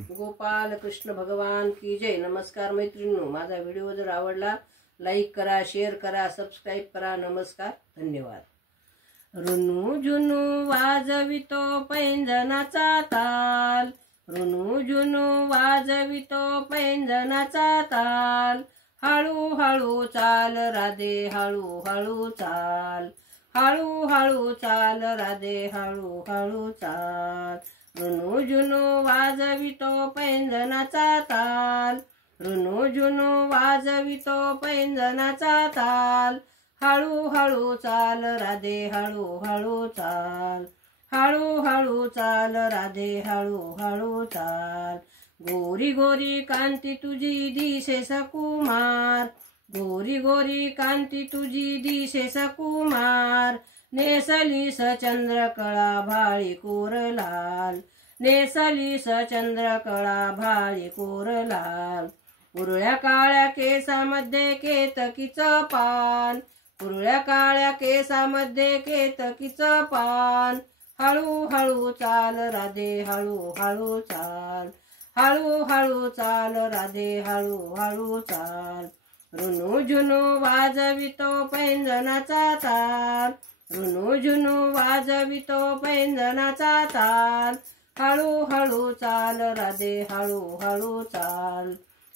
गोपाल कृष्ण भगवान की जय। नमस्कार मैत्रिणींनो, माझा व्हिडिओ जर आवडला लाईक करा, शेअर करा, सबस्क्राईब करा। नमस्कार, धन्यवाद। रुनू जुनू वाजवितो पैंजनाचा ताल, रुनू जुनू वाजवितो पैंजनाचा ताल। हळू हळू चाल राधे, हळू हळू चाल, हळू हळू चाल राधे, हळू हळू चाल। रुनू जुनू वाजवितो पैंजनाचा ताल, रुनू जुनू वाजवितो पैंजनाचा ताल। हळू हळू चाल राधे, हळू हळू चाल, हळू हळू चाल राधे, हळू हळू चाल। गोरी गोरी कांती तुझी दिसे सकुमार, गोरी गोरी कांती तुझी दिसे सकुमार। नेसलीस चंद्रकळा भाळी कोरलाल, नेसलीस चंद्रकळा भाळी कोरलाल। कुरळ्या काळ्या केसामध्ये केतकीचं पान, कुरळ्या काळ्या केसामध्ये केतकीचं पान। हळू हळू चाल राधे, हळू हळू चाल, हळू हळू चाल राधे, हळू हळू चाल। रुनू जुनू वाजवितो पैंजनाचा ताल, रुनू जुनू वाजवितो पैंजनाचा ताल। हळू हळू चाल राधे, हळू हळू चाल,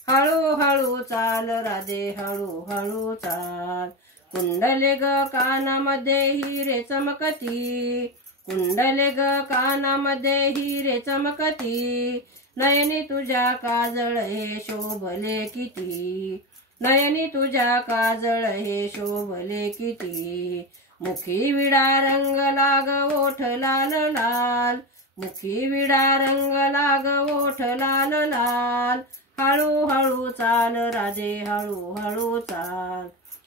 हळू हळू चाल राधे, हळू हळू चाल। कुंडले ग कानामध्ये हिरे चमकती, कुंडले ग कानामध्ये हिरे चमकती। नयनी तुझ्या काजळ हे शोभले किती, नयनी तुझ्या काजळ हे शोभले किती। मुखी विडा रंग लाग ओठ लाल लाल, मुखी विडा रंग लाग ओठ लाल लाल। हळू हळू चाल राधे, हळू हळू चाल,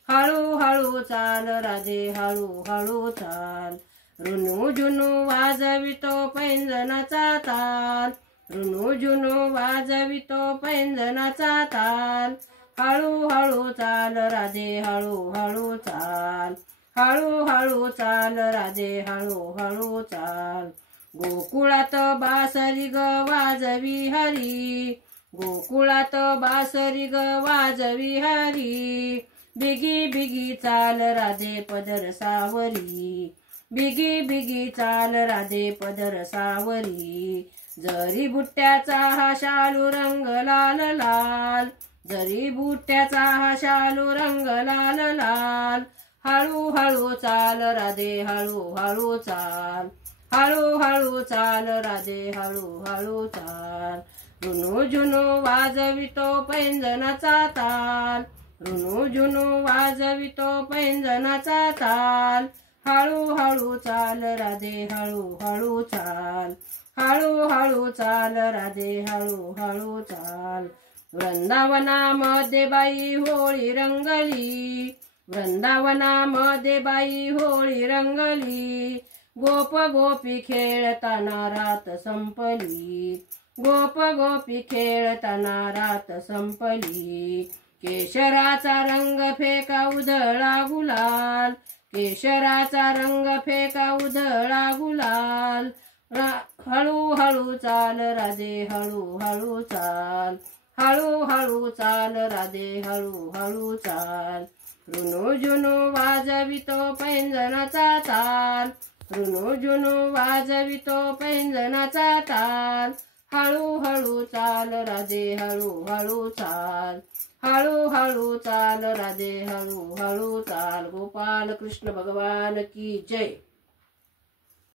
हळू हळू चाल राधे, हळू हळू चाल। रुनू जुनू वाजवितो पैंजनाचा ताल, रुनू जुनू वाजवितो पैंजनाचा ताल। हळू हळू चाल राधे, हळू हळू चाल, हळू हळू चाल राधे, हळू हळू चाल। गोकुळात बासरी ग वाजवी हरी, गोकुळात बासरी ग वाजवी हरी। बिगी बिगी चाल राधे पदर सावरी, बिगी बिगी चाल राधे पदर सावरी। जरी बुट्ट्याचा हा शालू रंग लाल लाल, जरी बुट्ट्याचा हा शालू रंग लाल लाल। हळू हळू चाल राधे, हळू हळू चाल, हळू हळू चाल राधे, हळू हळू चाल। रुनू जुनू वाजवितो पैंजनाचा ताल, रुनू जुनू वाजवितो पैंजनाचा ताल। हळू हळू चाल राधे, हळू हळू चाल, हळू हळू चाल राधे, हळू हळू चाल। वृंदावनामध्ये बाई होळी रंगली, वृंदावनामध्ये बाई होळी रंगली। गोप गोपी खेळताना रात संपली, गोप गोपी खेळताना रात संपली। केशराचा रंग फेका उधळा गुलाल, केशराचा रंग फेका उधळा गुलाल। हळू हळू चाल राधे, हळू हळू चाल, हळू हळू चाल राधे, हळू हळू चाल। रुनू जुनू वाजवितो पैंजनाचा ताल, रुनू जुनू वाजवितो पैंजनाचा ताल। हळू हळू चाल राधे, हळू हळू चाल, हळू हळू चाल राधे, हळू हळू चाल। गोपाल कृष्ण भगवान की जय।